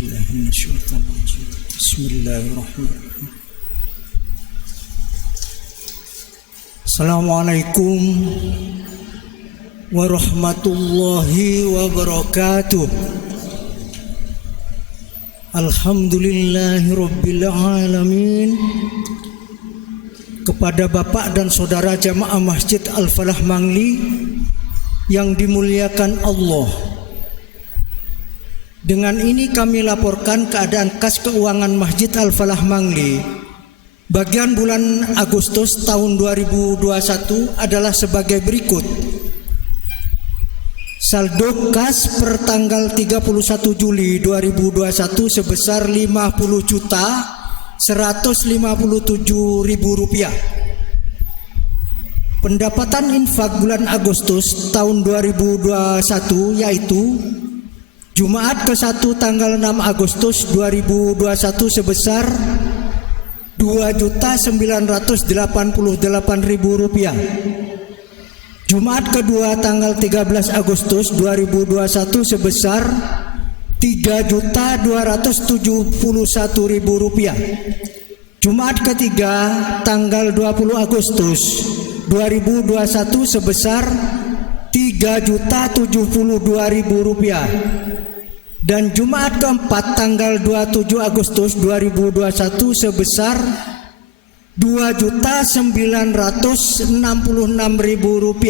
بالله من الشيطان الرجيم بسم الله الرحمن الرحيم Assalamualaikum warahmatullahi wabarakatuh. Alhamdulillahirabbil alamin. Kepada Bapak dan Saudara jamaah Masjid Al-Falah Mangli yang dimuliakan Allah, dengan ini kami laporkan keadaan kas keuangan Masjid Al-Falah Mangli bagian bulan Agustus tahun 2021 adalah sebagai berikut. Saldo kas per tanggal 31 Juli 2021 sebesar Rp50.157.000. Pendapatan infak bulan Agustus tahun 2021 yaitu Jumat ke-1 tanggal 6 Agustus 2021 sebesar Rp2.988.000. Jumat kedua tanggal 13 Agustus 2021 sebesar Rp3.271.000. Jumat ketiga tanggal 20 Agustus 2021 sebesar Rp3.072.000. Dan Jumat keempat tanggal 27 Agustus 2021 sebesar Rp2.966.000.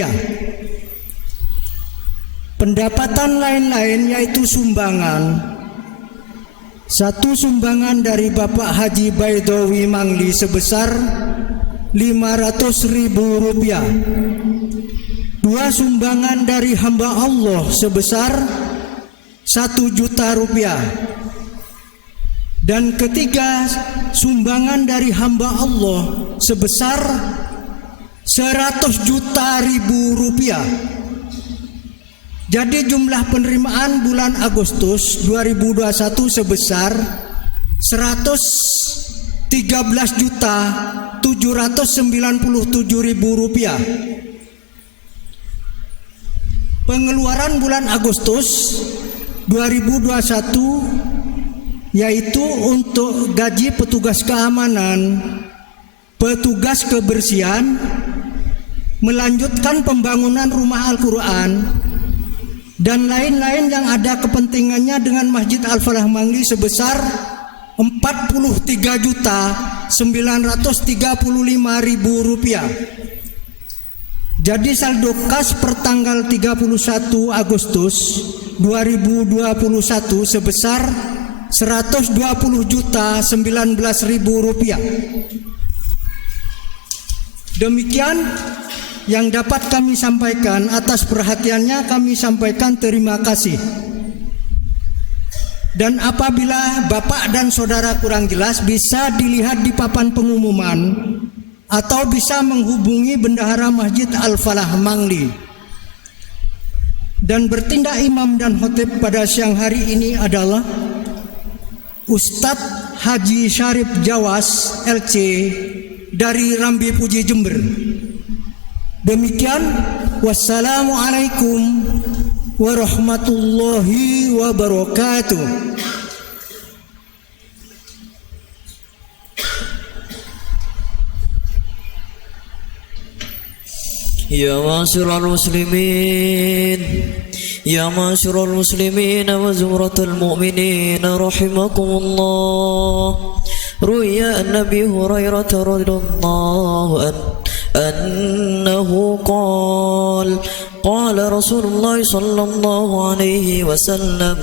Pendapatan lain-lain yaitu sumbangan. Satu sumbangan dari Bapak Haji Baidowi Mangli sebesar Rp500.000. Dua sumbangan dari hamba Allah sebesar Rp1.000.000. Dan ketiga sumbangan dari hamba Allah sebesar Rp100.000.000. Jadi jumlah penerimaan bulan Agustus 2021 sebesar Rp113.797.000. Pengeluaran bulan Agustus 2021 yaitu untuk gaji petugas keamanan, petugas kebersihan, melanjutkan pembangunan rumah Al-Quran, dan lain-lain yang ada kepentingannya dengan Masjid Al-Falah Mangli sebesar Rp43.935.000. Jadi saldo kas per tanggal 31 Agustus 2021 sebesar Rp120.019.000. Demikian yang dapat kami sampaikan. Atas perhatiannya kami sampaikan terima kasih. Dan apabila Bapak dan Saudara kurang jelas bisa dilihat di papan pengumuman atau bisa menghubungi Bendahara Masjid Al-Falah Mangli. Dan bertindak imam dan khotib pada siang hari ini adalah Ustadz Haji Syarif Jawas LC dari Rambi Puji Jember. Demikian, wassalamualaikum warahmatullahi wabarakatuh. Ya ma'asyiral muslimin, ya ma'asyiral muslimin wa zumratul mu'minin rahimakumullah. Ruya an-Nabi Hurairah radhiyallahu anhu qala Rasulullah sallallahu alaihi wasallam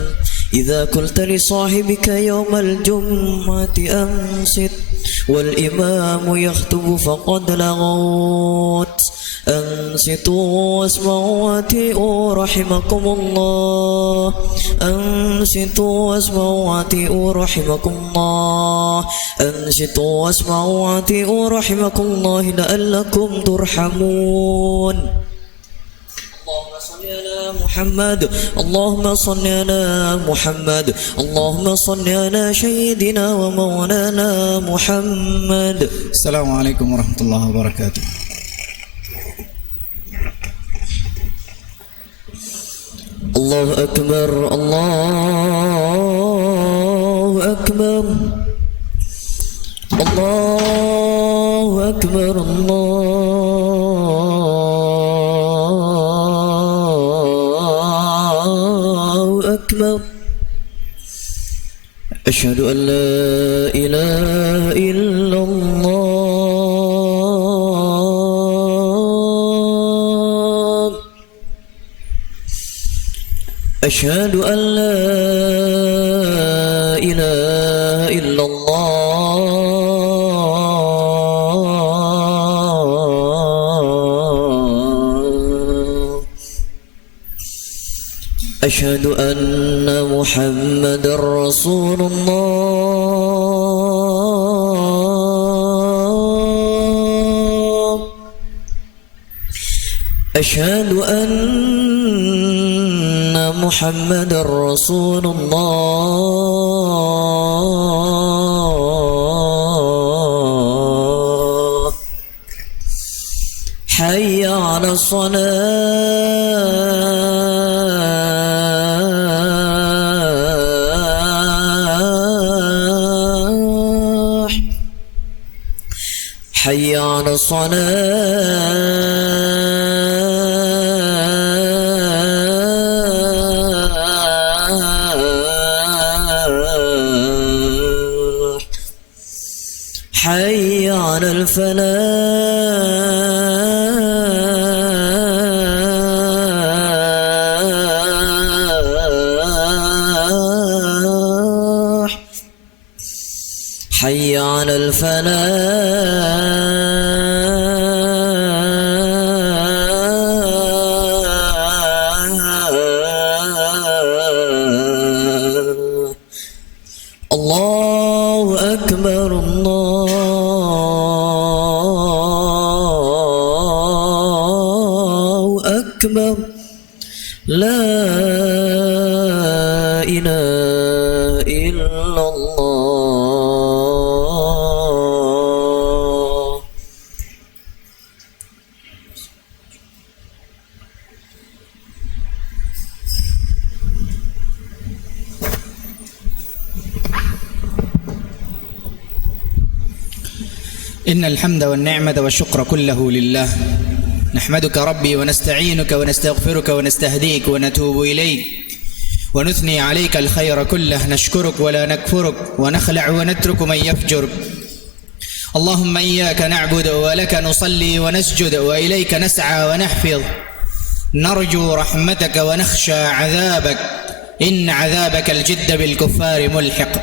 idza qulta li sahibika yawmal jum'ati ansit wal imamu yakhutubu faqad laghawt أنصتوا واسمعوا وأطيعوا رحمكم الله أنصتوا واسمعوا وأطيعوا رحمكم الله أنصتوا واسمعوا وأطيعوا رحمكم الله لعلكم ترحمون. اللهم صل على محمد اللهم صل على محمد اللهم صل على سيدنا ومولانا محمد. السلام عليكم ورحمة الله وبركاته. الله أكبر الله أكبر الله أكبر الله أكبر أشهد أن لا إله إلا الله أشهد أن لا إله إلا الله أشهد أن محمد رسول الله أشهد أن محمد رسول الله حي على الصلاة حي على الصلاة حي على الفلاح حي على الفلاح الله أكبر الله أكبر لا إله إلا الله إن الحمد والنعمة والشكر كله لله نحمدك ربي ونستعينك ونستغفرك ونستهديك ونتوب إليك ونثني عليك الخير كله نشكرك ولا نكفرك ونخلع ونترك من يفجر اللهم إياك نعبد ولك نصلي ونسجد وإليك نسعى ونحفظ نرجو رحمتك ونخشى عذابك إن عذابك الجد بالكفار ملحق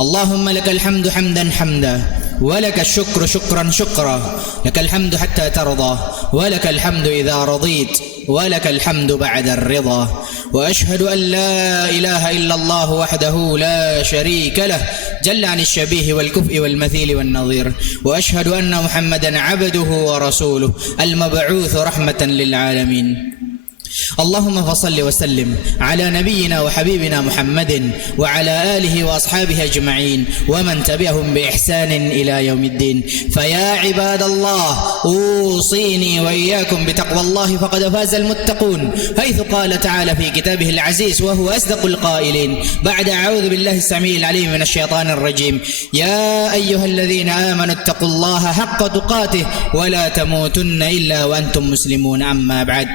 اللهم لك الحمد حمدا حمدا ولك الشكر شكرا شكرا لك الحمد حتى ترضى ولك الحمد إذا رضيت ولك الحمد بعد الرضا وأشهد أن لا إله إلا الله وحده لا شريك له جل عن الشبيه والكفء والمثيل والنظير وأشهد أن محمدا عبده ورسوله المبعوث رحمة للعالمين اللهم فصل وسلم على نبينا وحبيبنا محمد وعلى آله وأصحابه أجمعين ومن تبعهم بإحسان إلى يوم الدين فيا عباد الله أوصيني وإياكم بتقوى الله فقد فاز المتقون حيث قال تعالى في كتابه العزيز وهو أصدق القائلين بعد أعوذ بالله السميع العليم من الشيطان الرجيم يا أيها الذين آمنوا اتقوا الله حق تقاته ولا تموتن إلا وأنتم مسلمون أما بعد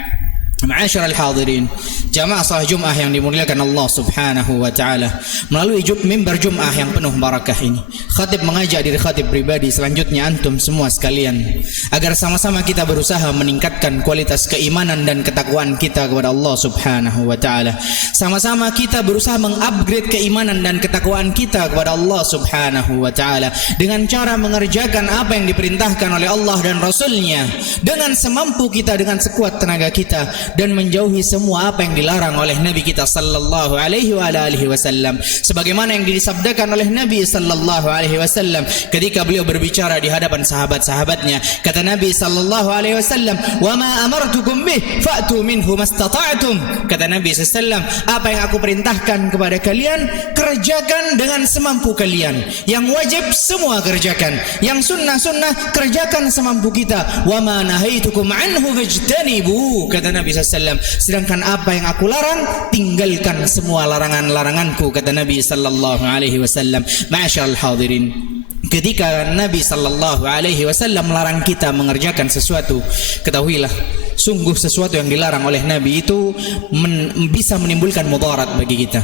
Ma'asyiral hadirin, jamaah salat Jumat yang dimuliakan Allah Subhanahu wa taala. Melalui mimbar Jumat yang penuh barakah ini, khatib mengajak diri khatib pribadi selanjutnya antum semua sekalian agar sama-sama kita berusaha meningkatkan kualitas keimanan dan ketakwaan kita kepada Allah Subhanahu wa taala. Sama-sama kita berusaha mengupgrade keimanan dan ketakwaan kita kepada Allah Subhanahu wa taala dengan cara mengerjakan apa yang diperintahkan oleh Allah dan Rasul-Nya dengan semampu kita, dengan sekuat tenaga kita, dan menjauhi semua apa yang dilarang oleh Nabi kita sallallahu alaihi wasallam, sebagaimana yang disabdakan oleh Nabi sallallahu alaihi wasallam ketika beliau berbicara di hadapan sahabat-sahabatnya. Kata Nabi sallallahu alaihi wasallam, "Wa ma amartukum bih fa'tu minhu mastata'tum." Kata Nabi sallallahu alaihi wasallam, apa yang aku perintahkan kepada kalian kerjakan dengan semampu kalian. Yang wajib semua kerjakan, yang sunnah-sunnah kerjakan semampu kita. "Wa ma nahaitukum anhu fajtanibu." Kata Nabi sallallahu alaihi wasallam, sedangkan apa yang aku larang, tinggalkan semua larangan-laranganku, kata Nabi sallallahu alaihi wasallam. Ma'asyiral hadirin, ketika Nabi sallallahu alaihi wasallam melarang kita mengerjakan sesuatu, ketahuilah sungguh sesuatu yang dilarang oleh Nabi itu bisa menimbulkan mudarat bagi kita.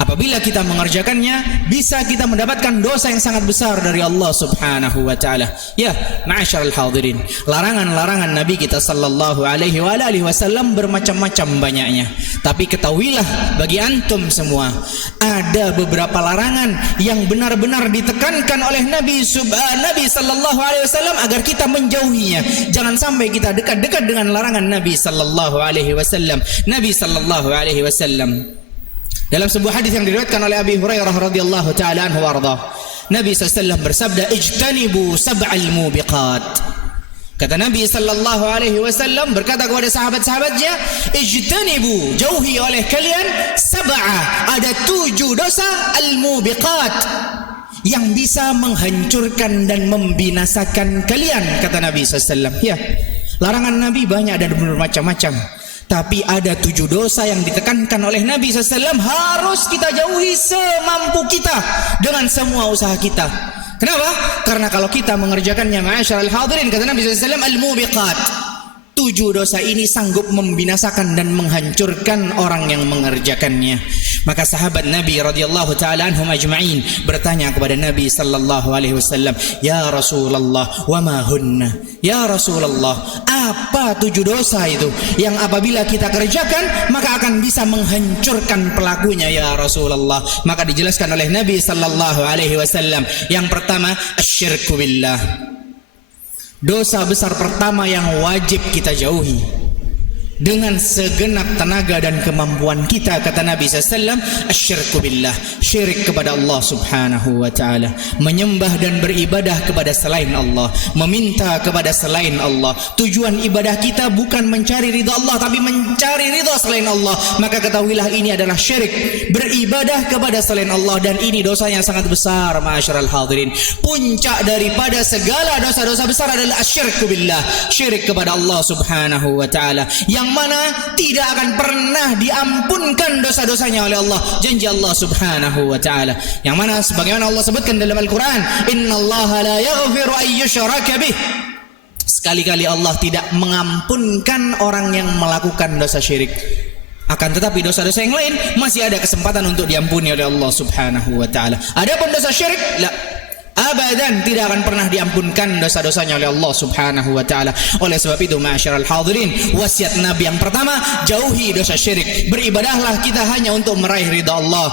Apabila kita mengerjakannya, bisa kita mendapatkan dosa yang sangat besar dari Allah subhanahu wa ta'ala. Ya, ma'asyiral hadirin, larangan-larangan Nabi kita sallallahu alaihi wasallam bermacam-macam banyaknya. Tapi ketahuilah bagi antum semua, ada beberapa larangan yang benar-benar ditekankan oleh Nabi sallallahu alaihi wasallam agar kita menjauhinya. Jangan sampai kita dekat-dekat dengan larangan Nabi sallallahu alaihi wasallam. Nabi sallallahu alaihi wasallam dalam sebuah hadis yang diriwayatkan oleh Abi Hurairah radhiyallahu taala anhu warda, Nabi SAW bersabda, "Ijtanibu sab'al mubiqat." Kata Nabi sallallahu alaihi wasallam berkata kepada sahabat-sahabatnya, "Ijtanibu, jauhi oleh kalian ada 7 dosa al-mubiqat yang bisa menghancurkan dan membinasakan kalian," kata Nabi SAW. Ya, larangan Nabi banyak dan bermacam-macam. Tapi ada 7 dosa yang ditekankan oleh Nabi SAW harus kita jauhi semampu kita dengan semua usaha kita. Kenapa? Karena kalau kita mengerjakannya, ma'asyiral hadirin, kata Nabi SAW, al-mubiqat, 7 dosa ini sanggup membinasakan dan menghancurkan orang yang mengerjakannya. Maka sahabat Nabi radhiyallahu taala anhum ajma'in bertanya kepada Nabi sallallahu alaihi wasallam, "Ya Rasulullah, wa ma hunna?" Ya Rasulullah, apa 7 dosa itu yang apabila kita kerjakan maka akan bisa menghancurkan pelakunya ya Rasulullah? Maka dijelaskan oleh Nabi sallallahu alaihi wasallam, yang pertama asyirku billah. Dosa besar pertama yang wajib kita jauhi dengan segenap tenaga dan kemampuan kita, kata Nabi SAW, asyirku billah, syirik kepada Allah subhanahu wa ta'ala, menyembah dan beribadah kepada selain Allah, meminta kepada selain Allah. Tujuan ibadah kita bukan mencari ridha Allah, tapi mencari ridha selain Allah. Maka ketahuilah ini adalah syirik, beribadah kepada selain Allah, dan ini dosanya sangat besar, ma'asyiral hadirin. Puncak daripada segala dosa-dosa besar adalah asyirku billah, syirik kepada Allah subhanahu wa ta'ala, yang mana tidak akan pernah diampunkan dosa-dosanya oleh Allah, janji Allah subhanahu wa ta'ala, yang mana sebagaimana Allah sebutkan dalam Al-Quran, innallaha la yaghfiru an yushraka bih, sekali-kali Allah tidak mengampunkan orang yang melakukan dosa syirik. Akan tetapi dosa-dosa yang lain masih ada kesempatan untuk diampuni oleh Allah subhanahu wa ta'ala. Adapun dosa syirik, abadan tidak akan pernah diampunkan dosa-dosanya oleh Allah subhanahu wa ta'ala. Oleh sebab itu ma'asyiral hadirin, wasiat Nabi yang pertama, jauhi dosa syirik, beribadahlah kita hanya untuk meraih ridha Allah,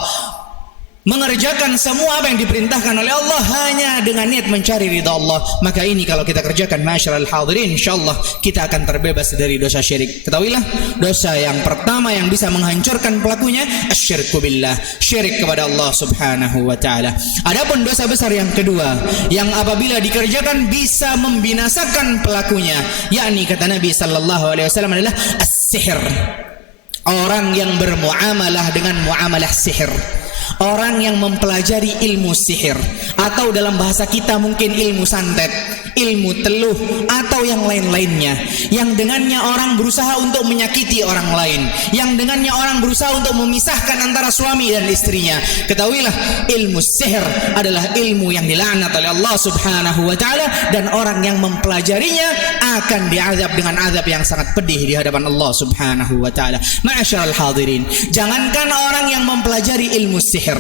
mengerjakan semua apa yang diperintahkan oleh Allah hanya dengan niat mencari ridha Allah. Maka ini kalau kita kerjakan ma'asyiral hadirin, insyaallah kita akan terbebas dari dosa syirik. Ketahuilah, dosa yang pertama yang bisa menghancurkan pelakunya asyirku billah, syirik kepada Allah subhanahu wa ta'ala. Adapun dosa besar yang kedua yang apabila dikerjakan bisa membinasakan pelakunya, yakni kata Nabi sallallahu alaihi wasallam adalah as-sihir. Orang yang bermuamalah dengan muamalah sihir, orang yang mempelajari ilmu sihir, atau dalam bahasa kita mungkin ilmu santet, ilmu teluh, atau yang lain-lainnya, yang dengannya orang berusaha untuk menyakiti orang lain, yang dengannya orang berusaha untuk memisahkan antara suami dan istrinya. Ketahuilah, ilmu sihir adalah ilmu yang dilaknat oleh Allah subhanahu wa ta'ala, dan orang yang mempelajarinya akan diazab dengan azab yang sangat pedih di hadapan Allah subhanahu wa ta'ala. Ma'asyiral hadirin, jangankan orang yang mempelajari ilmu sihir,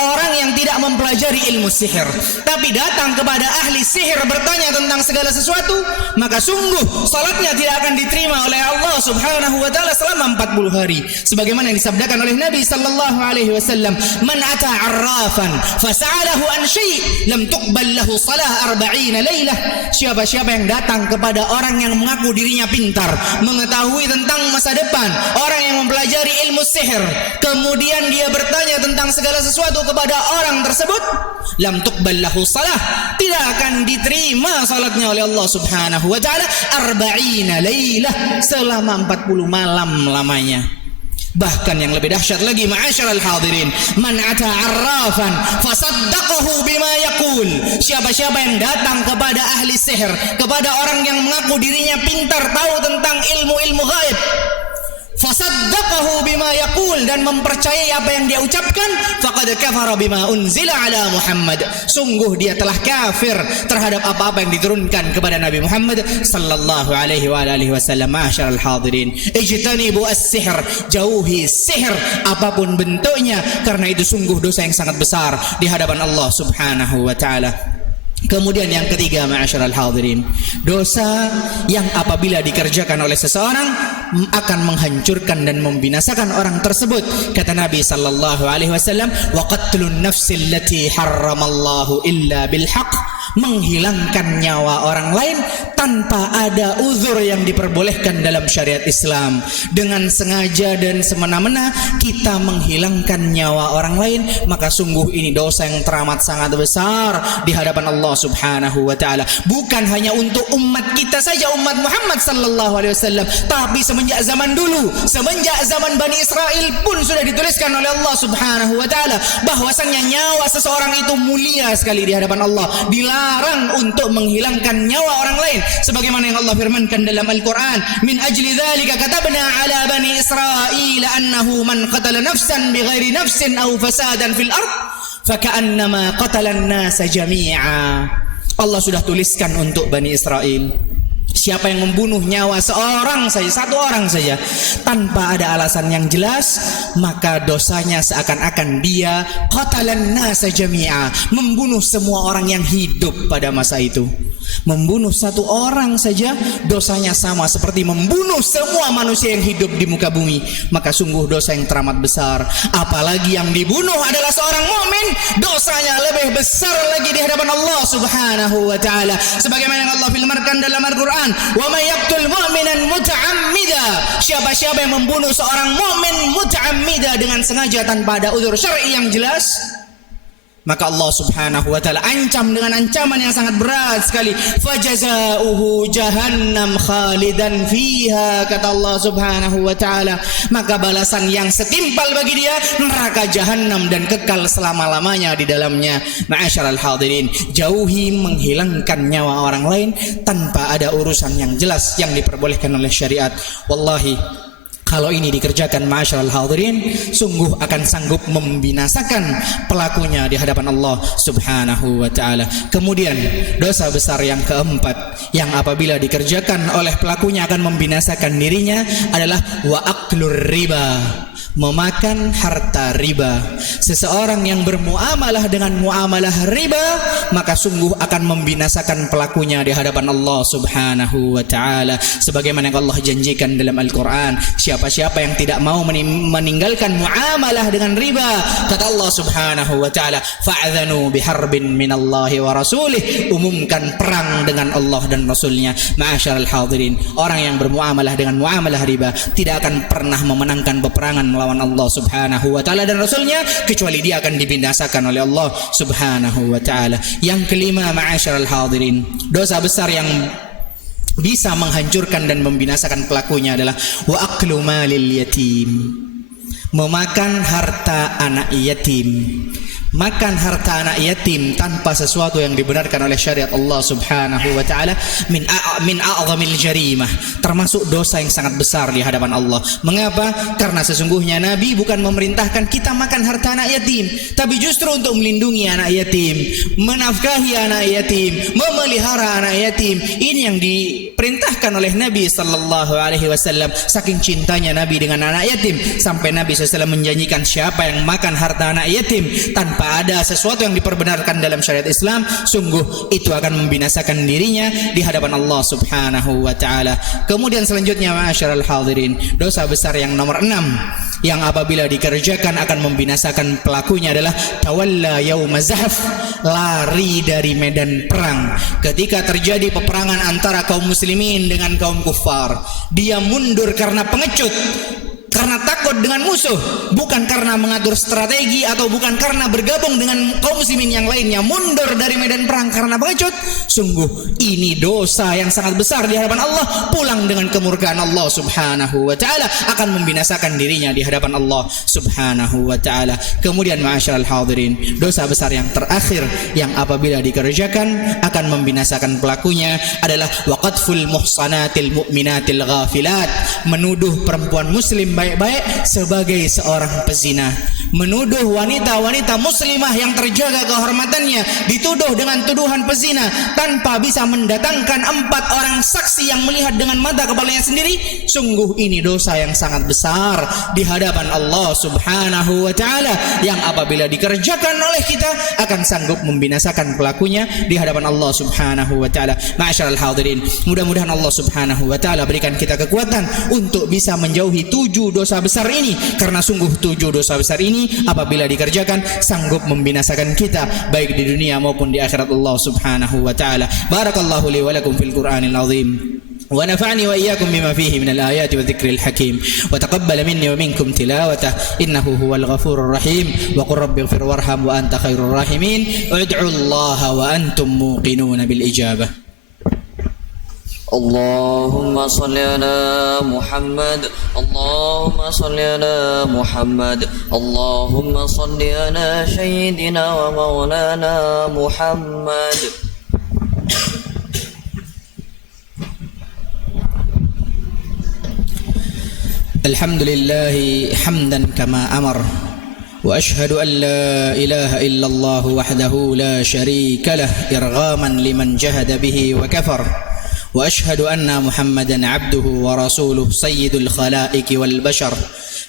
orang yang tidak mempelajari ilmu sihir tapi datang kepada ahli sihir bertanya tentang segala sesuatu, maka sungguh salatnya tidak akan diterima oleh Allah subhanahu wa ta'ala selama 40 hari. Sebagaimana yang disabdakan oleh Nabi sallallahu alaihi wasallam, man ata arrafan fasa'alahu an syai' lam tuqbal lahu salah 40 lailah. Siapa-siapa yang datang kepada orang yang mengaku dirinya pintar, mengetahui tentang masa depan, orang yang mempelajari ilmu sihir, kemudian dia bertanya tentang segala sesuatu kepada orang tersebut, lam tuqbal lahu salah, tidak akan diterima salatnya oleh Allah subhanahu wa ta'ala 40 lailah, selama 40 malam lamanya. Bahkan yang lebih dahsyat lagi, ma'asyiral hadirin, man ata arrafan fasaddaqahu bima yaqul. Siapa-siapa yang datang kepada ahli sihir, kepada orang yang mengaku dirinya pintar, tahu tentang ilmu-ilmu gaib, fasaddaqahu bima yaqul, dan mempercayai apa yang dia ucapkan, faqad kafara bima unzila ala Muhammad, sungguh dia telah kafir terhadap apa-apa yang diturunkan kepada Nabi Muhammad sallallahu alaihi wa alihi wasallam. Ma'asyiral hadirin, ijtanibu as-sihr, jauhi sihir apapun bentuknya, karena itu sungguh dosa yang sangat besar di hadapan Allah Subhanahu wa taala. Kemudian yang ketiga, ma'asyiral hadirin, dosa yang apabila dikerjakan oleh seseorang akan menghancurkan dan membinasakan orang tersebut. Kata Nabi sallallahu alaihi wasallam, wa qatlun nafsil lati harramallahu illa bil haqq, menghilangkan nyawa orang lain tanpa ada uzur yang diperbolehkan dalam syariat Islam. Dengan sengaja dan semena-mena kita menghilangkan nyawa orang lain, maka sungguh ini dosa yang teramat sangat besar di hadapan Allah Subhanahu wa taala. Bukan hanya untuk umat kita saja, umat Muhammad sallallahu alaihi wasallam, tapi semenjak zaman dulu, semenjak zaman Bani Israel pun sudah dituliskan oleh Allah Subhanahu wa taala bahwasannya nyawa seseorang itu mulia sekali di hadapan Allah. Dilarang untuk menghilangkan nyawa orang lain, sebagaimana yang Allah firmankan dalam Al-Qur'an, min ajli dzalika katabna ala bani Israil annahu man qatala nafsan bighairi nafsin aw fasadan fil ard faka'annama qatalan nasa jami'a. Allah sudah tuliskan untuk Bani Israel, siapa yang membunuh nyawa seorang saja, satu orang saja, tanpa ada alasan yang jelas, maka dosanya seakan-akan dia qatalan nasa jami'a, membunuh semua orang yang hidup pada masa itu. Membunuh satu orang saja dosanya sama seperti membunuh semua manusia yang hidup di muka bumi. Maka sungguh dosa yang teramat besar. Apalagi yang dibunuh adalah seorang mukmin, dosanya lebih besar lagi di hadapan Allah Subhanahu wa taala. Sebagaimana yang Allah firmankan dalam Al-Qur'an, "Wa may yaqtul mu'minan muta'ammida." Siapa-siapa yang membunuh seorang mukmin muta'ammida, dengan sengaja tanpa ada uzur syar'i yang jelas, maka Allah Subhanahu wa taala ancam dengan ancaman yang sangat berat sekali. Fajazauhu jahannam khalidan fiha, kata Allah Subhanahu wa taala, maka balasan yang setimpal bagi dia neraka jahanam dan kekal selama-lamanya di dalamnya. Ma'asyiral hadirin, jauhi menghilangkan nyawa orang lain tanpa ada urusan yang jelas yang diperbolehkan oleh syariat. Wallahi, kalau ini dikerjakan, ma'asyiral hadirin, sungguh akan sanggup membinasakan pelakunya di hadapan Allah Subhanahu wa taala. Kemudian dosa besar yang keempat yang apabila dikerjakan oleh pelakunya akan membinasakan dirinya adalah wa aklur riba, memakan harta riba. Seseorang yang bermuamalah dengan muamalah riba, maka sungguh akan membinasakan pelakunya di hadapan Allah Subhanahu wa taala. Sebagaimana yang Allah janjikan dalam Al-Qur'an, siapa-siapa yang tidak mau meninggalkan muamalah dengan riba, kata Allah Subhanahu wa taala, fa'adhanu biharbin minallahi wa rasulih, umumkan perang dengan Allah dan Rasulnya. Ma'asyiral hadirin, orang yang bermuamalah dengan muamalah riba tidak akan pernah memenangkan peperangan melawan Allah Subhanahu wa taala dan Rasulnya, kecuali dia akan dibinasakan oleh Allah Subhanahu wa taala. Yang kelima, ma'asyiral hadirin, dosa besar yang bisa menghancurkan dan membinasakan pelakunya adalah wa aklu malil yatim, memakan harta anak yatim. Makan harta anak yatim tanpa sesuatu yang dibenarkan oleh syariat Allah Subhanahu wa taala min a'zamil jarimah, termasuk dosa yang sangat besar di hadapan Allah. Mengapa? Karena sesungguhnya Nabi bukan memerintahkan kita makan harta anak yatim, tapi justru untuk melindungi anak yatim, menafkahi anak yatim, memelihara anak yatim. Ini yang diperintahkan oleh Nabi sallallahu alaihi wasallam. Saking cintanya Nabi dengan anak yatim, sampai Nabi SAW menjanjikan siapa yang makan harta anak yatim tanpa ada sesuatu yang diperbenarkan dalam syariat Islam, sungguh itu akan membinasakan dirinya di hadapan Allah Subhanahu wa taala. Kemudian selanjutnya, ma'asyiral hadirin, dosa besar yang nomor 6 yang apabila dikerjakan akan membinasakan pelakunya adalah tawalla yauma zahf, lari dari medan perang. Ketika terjadi peperangan antara kaum muslimin dengan kaum kufar, dia mundur karena pengecut. karena takut dengan musuh, bukan karena mengatur strategi atau bukan karena bergabung dengan kaum muslimin yang lainnya, mundur dari medan perang karena pengecut, sungguh ini dosa yang sangat besar di hadapan Allah. Pulang dengan kemurkaan Allah subhanahu wa ta'ala, akan membinasakan dirinya di hadapan Allah subhanahu wa ta'ala. Kemudian ma'asyiral hadirin, dosa besar yang terakhir yang apabila dikerjakan akan membinasakan pelakunya adalah waqadful muhsanatil mu'minatil ghafilat, menuduh perempuan muslim baik-baik sebagai seorang pezina, menuduh wanita-wanita muslimah yang terjaga kehormatannya dituduh dengan tuduhan pezina tanpa bisa mendatangkan 4 orang saksi yang melihat dengan mata kepalanya sendiri. Sungguh ini dosa yang sangat besar di hadapan Allah subhanahu wa ta'ala, yang apabila dikerjakan oleh kita akan sanggup membinasakan pelakunya di hadapan Allah subhanahu wa ta'ala. Ma'asyiral hadirin, mudah-mudahan Allah subhanahu wa ta'ala berikan kita kekuatan untuk bisa menjauhi 7 dosa besar ini, karena sungguh 7 dosa besar ini apabila dikerjakan sanggup membinasakan kita baik di dunia maupun di akhirat Allah subhanahu wa ta'ala. Barakallahu li wa lakum fil Qur'anil azim, wa nafa'ani wa iyyakum bima fihi minal ayati wa dzikril hakim, wa taqabbal minni wa minkum tilawatah innahu huwal ghafurur rahim, wa qur rabbighfir warham wa anta khairur rahimin, ud'u Allah wa antum muqinuna bil ijabah. اللهم صل على محمد اللهم صل على محمد اللهم صل على سيدنا ومولانا محمد. الحمد لله حمدا كما أمر، وأشهد أن لا إله إلا الله وحده لا شريك له إرغاما لمن جهد به وكفر، وأشهد أن محمدا عبده ورسوله سيد الخلائق والبشر.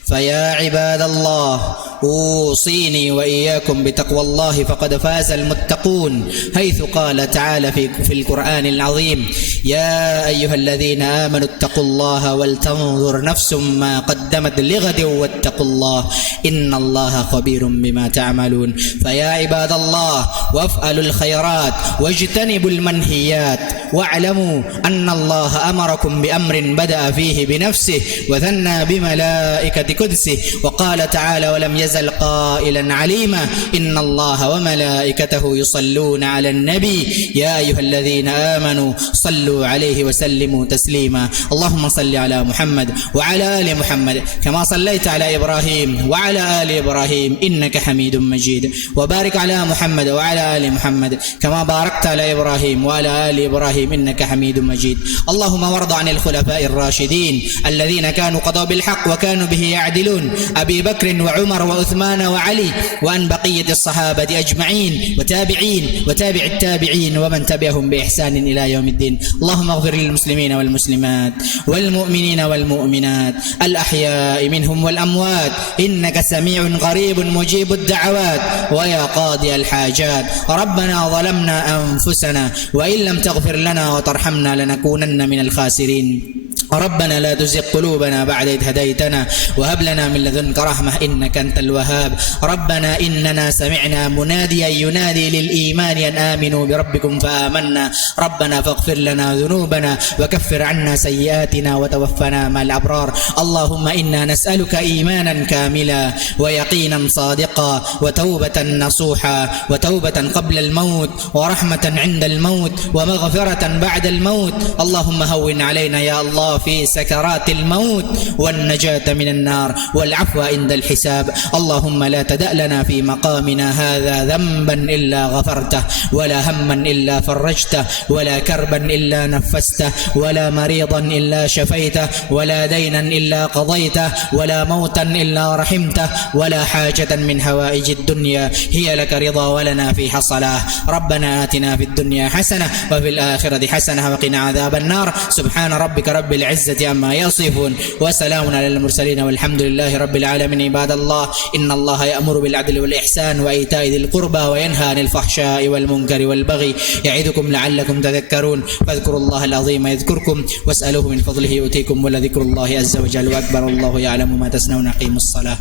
فيا عباد الله، أوصيني وإياكم بتقوى الله فقد فاز المتقون، حيث قال تعالى في القرآن العظيم: يا أيها الذين آمنوا اتقوا الله ولتنظر نفس ما قدمت لغد واتقوا الله إن الله خبير بما تعملون. فيا عباد الله، وافعلوا الخيرات واجتنبوا المنهيات، واعلموا أن الله أمركم بأمر بدأ فيه بنفسه وثنى بملائكة قدسه، وقال تعالى: ولم يزل قائلا عليما إن الله وملائكته يصلون على النبي يا أيها الذين آمنوا صلوا عليه وسلموا تسليما. اللهم صل على محمد وعلى آل محمد كما صليت على إبراهيم وعلى آل إبراهيم إنك حميد مجيد، وبارك على محمد وعلى آل محمد كما باركت على إبراهيم وعلى آل إبراهيم إنك حميد مجيد. اللهم وارض عن الخلفاء الراشدين الذين كانوا قضوا بالحق وكانوا به يعدلون، أبي بكر وعمر وعثمان وعلي، وعن بقية الصحابة أجمعين وتابعين وتابع التابعين ومن تبعهم بإحسان إلى يوم الدين. اللهم اغفر للمسلمين والمسلمات والمؤمنين والمؤمنات الأحياء منهم والأموات إنك سميع قريب مجيب الدعوات ويا قاضي الحاجات. ربنا ظلمنا أنفسنا وإن لم تغفر لنا وترحمنا لنكونن من الخاسرين. ربنا لا تزغ قلوبنا بعد إذ هديتنا وهب لنا من لدنك رحمة إنك أنت الوهاب. ربنا إننا سمعنا مناديا ينادي للإيمان أن آمنوا بربكم فآمنا. ربنا فاغفر لنا ذنوبنا وكفر عنا سيئاتنا وتوفنا مع الأبرار. اللهم إنا نسألك إيمانا كاملا ويقينا صادقا وتوبة نصوحا وتوبة قبل الموت ورحمة عند الموت ومغفرة بعد الموت. اللهم هون علينا يا الله في سكرات الموت والنجاة من النار والعفو عند الحساب. اللهم لا تدع لنا في مقامنا هذا ذنبا إلا غفرته ولا هما إلا فرجته ولا كربا إلا نفسته ولا مريضا إلا شفيته ولا دينا إلا قضيته ولا موتا إلا رحمته ولا حاجة من حوائج الدنيا هي لك رضا ولنا فيها صلاح. ربنا آتنا في الدنيا حسنة وفي الآخرة حسنة وقنا عذاب النار. سبحان ربك رب العزة عما يصفون وسلام على المرسلين والحمد لله رب العالمين. عباد الله، إن الله يأمر بالعدل والإحسان وإيتاء ذي القربى وينهى عن الفحشاء والمنكر والبغي يعظكم لعلكم تذكرون. فاذكروا الله العظيم يذكركم واسألوه من فضله يؤتيكم ولذكر الله عز وجل أكبر. الله يعلم ما تصنعون. أقيموا الصلاة.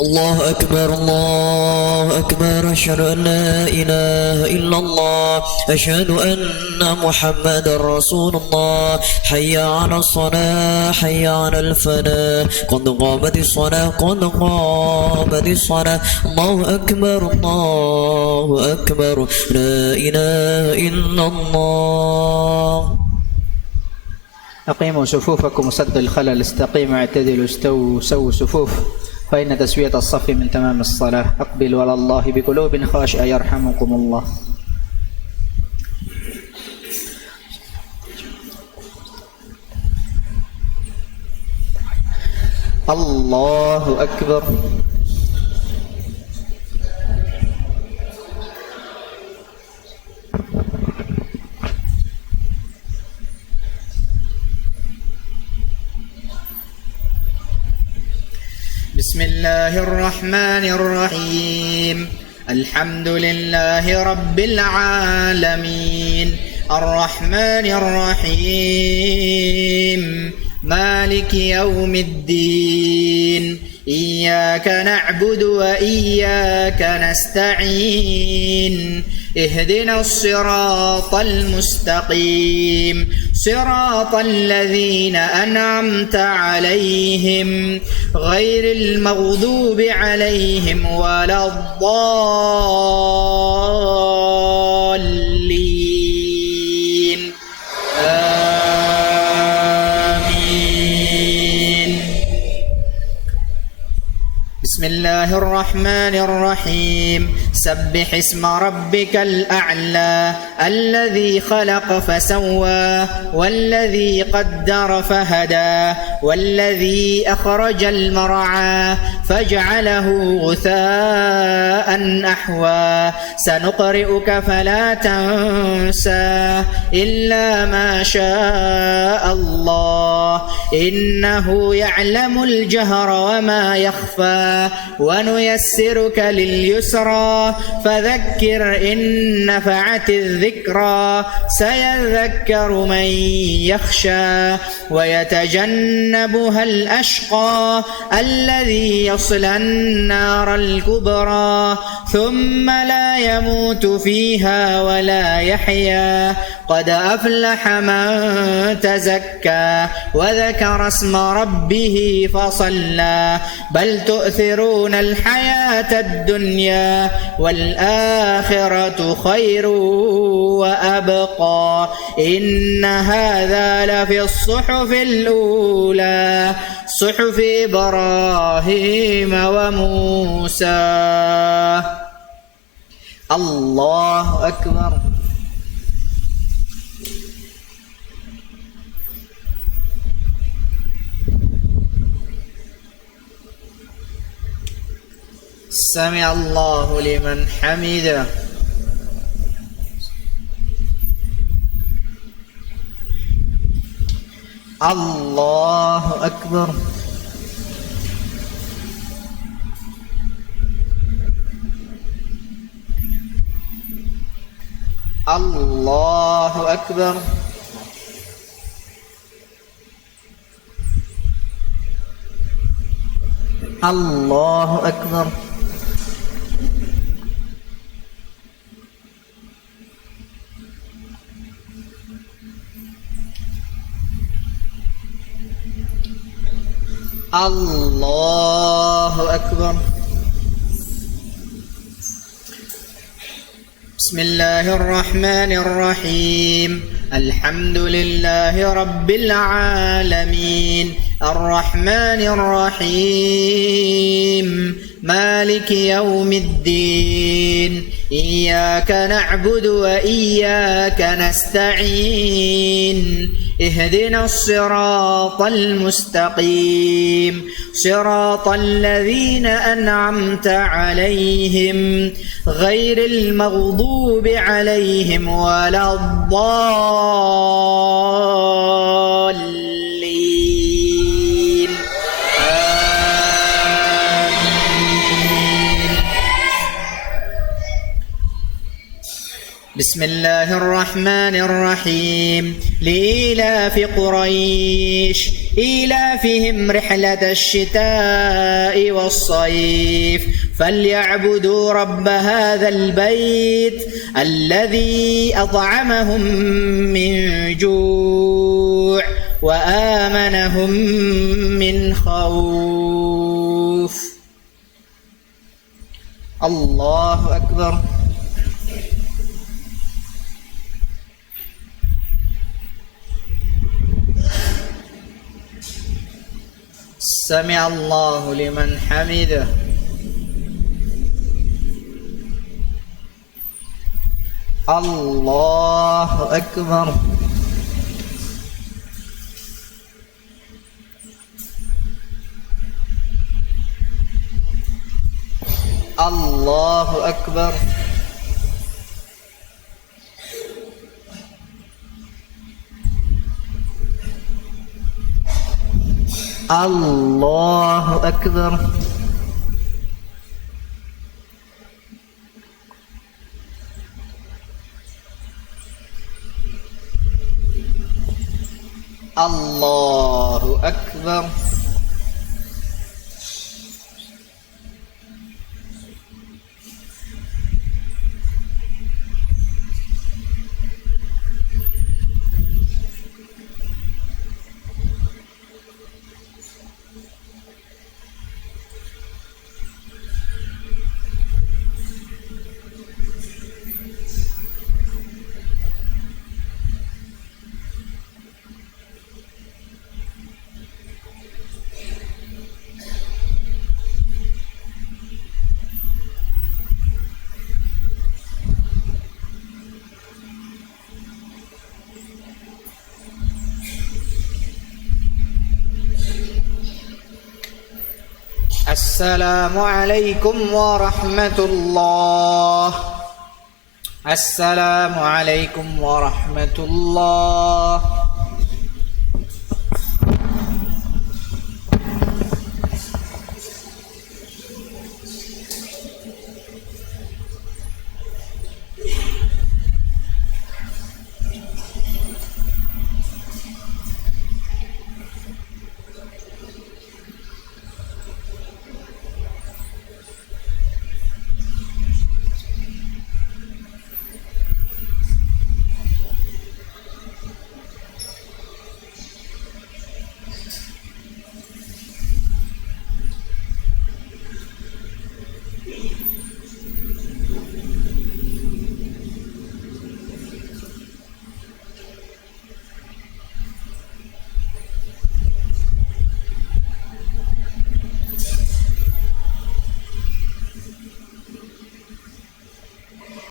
الله أكبر الله أكبر أشهد أن لا إله إلا الله أشهد أن محمد رسول الله حي على الصلاة حي على الفلاح قد قامت الصلاة قد قامت الصلاة الله أكبر الله أكبر لا إله إلا الله. أقيموا صفوفكم وسد الخلل، استقيموا اعتدلوا استووا سووا صفوف، فإن تسوية الصف من تمام الصلاة. أقبلوا على الله بقلوب خاشعة يرحمكم الله. الله أكبر. بسم الله الرحمن الرحيم. الحمد لله رب العالمين الرحمن الرحيم مالك يوم الدين إياك نعبد وإياك نستعين اهدنا الصراط المستقيم صراط الذين أنعمت عليهم غير المغضوب عليهم ولا الضالين آمين. بسم الله الرحمن الرحيم. سبح اسم ربك الأعلى الذي خلق فسوى والذي قدر فهدى والذي أخرج المرعى فجعله غثاء أحوى سنقرئك فلا تنسى إلا ما شاء الله إنه يعلم الجهر وما يخفى ونيسرك لليسرى فذكر إن نفعت الذكرى سيذكر من يخشى ويتجنبها الأشقى الذي يصلى النار الكبرى ثم لا يموت فيها ولا يحيا قد أفلح من تزكى وذكر اسم ربه فصلى بل تؤثرون الحياة الدنيا والآخرة خير وأبقى إن هذا لفي الصحف الأولى صحف إبراهيم وموسى. الله أكبر. سمع الله لمن حمده. الله أكبر. الله أكبر. الله أكبر. الله أكبر. بسم الله الرحمن الرحيم. الحمد لله رب العالمين الرحمن الرحيم مالك يوم الدين إياك نعبد وإياك نستعين اهدنا الصراط المستقيم صراط الذين أنعمت عليهم غير المغضوب عليهم ولا الضالين آمين. بسم الله الرحمن الرحيم. لإيلاف قريش إيلافهم رحلة الشتاء والصيف فليعبدوا رب هذا البيت الذي أطعمهم من جوع وآمنهم من خوف. الله أكبر. سمع الله لمن حمده. الله أكبر. الله أكبر. الله أكبر. الله أكبر. السلام عليكم ورحمة الله. السلام عليكم ورحمة الله.